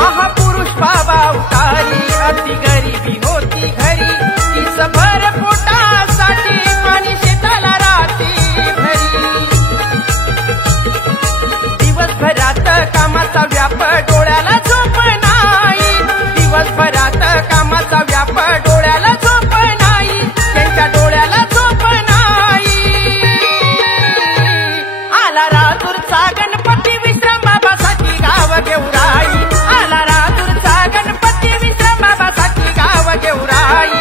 महापुरुष बाबा उतारी अति गरिबी होती घरी तीसभर पोटासाठी पाणी शेताला राहती भरी दिवसभरात कामाचा व्याप डोळ्याला झोप नाही दिवसभरात कामाचा व्याप डोळ्याला झोप नाही त्यांच्या डोळ्याला झोप नाही आला राजूरचा गणपती विश्राम बाबासाठी गाव गेवराई आला राजूरचा गणपती विश्राम बाबासाठी गाव गेवराई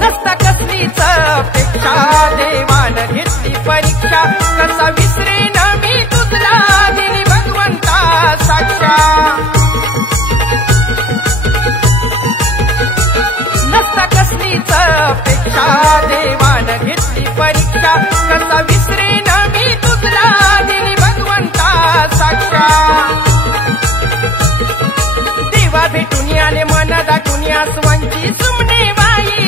नसता कसलीच अपेक्षा देवानं घेतली परीक्षा कसा विसरेन मी तुझला दिली भगवंता साक्षा नसता कसलीच अपेक्षा देवानं घेतली परीक्षा कसा विसरेन मी तुझला दिली भगवंता साक्षा देवा भेटून आले मन दाटून आसवांची सुमने बाई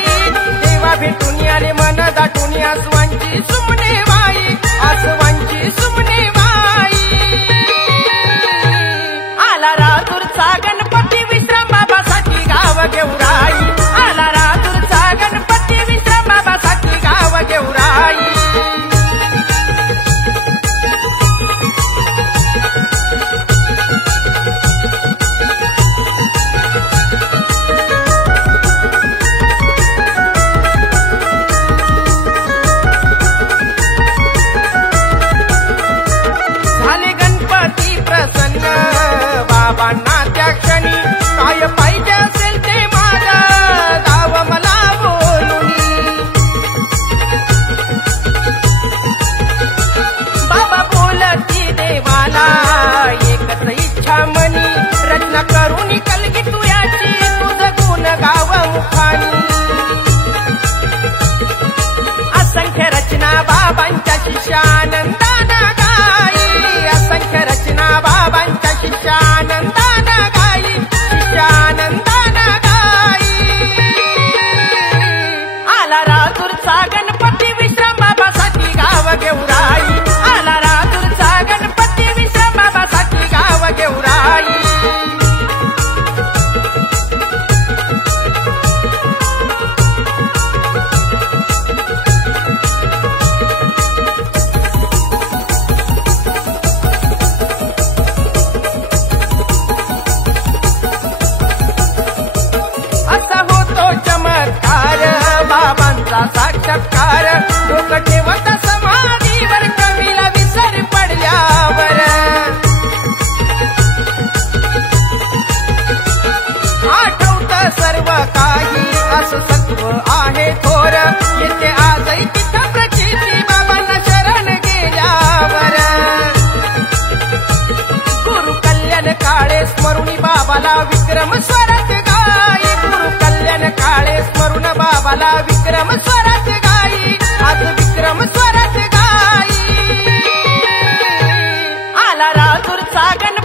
देवा भेटून आले मन दाटून आसवांची सुमने बाई आसवांची सुमने बाई आला राजूरचा गणपती विश्राम बाबासाठी गाव गेवराई आला राजूरचा गणपती विश्राम बाबासाठी गाव गेवराई झाले गणपती प्रसन्न बाबांना त्या क्षणी काय पाहिजे असेल ते माझं गाव मला बोलून बाबा बोलती देवाला एकच इच्छा मनी रचना करून कलगी तू याची तुझं गुण गाव मुखानी असंख्य रचना बाबांच्या शिष्यानंदाना गाई असंख्य रचना बाबांच्या शिष्यानंदाना गाई शिष्यानंदाना गाई आला राजूरचा गणपती विश्राम बाबासाठी गाव गेवराई आला राजूरचा गणपती विश्राम बाबासाठी गाव गेवराई असा होतो चमत्कार बाबांचा साक्षात्कार लोक ठेवत समाधीवर कवीला विसर पडल्यावर आठवत सर्व काही असं सत्व आहे थोर येथे आजही तिथं प्रचिती बाबांना शरण गेल्यावर गुरु कल्याण काळे स्मरुणी बाबाला विक्रम स्वरात गाई गुरु कल्याण काळे स्मरून बाबाला विक्रम स्वरात गाई आज विक्रम स्वरात गाई आला राजूरचा गणपती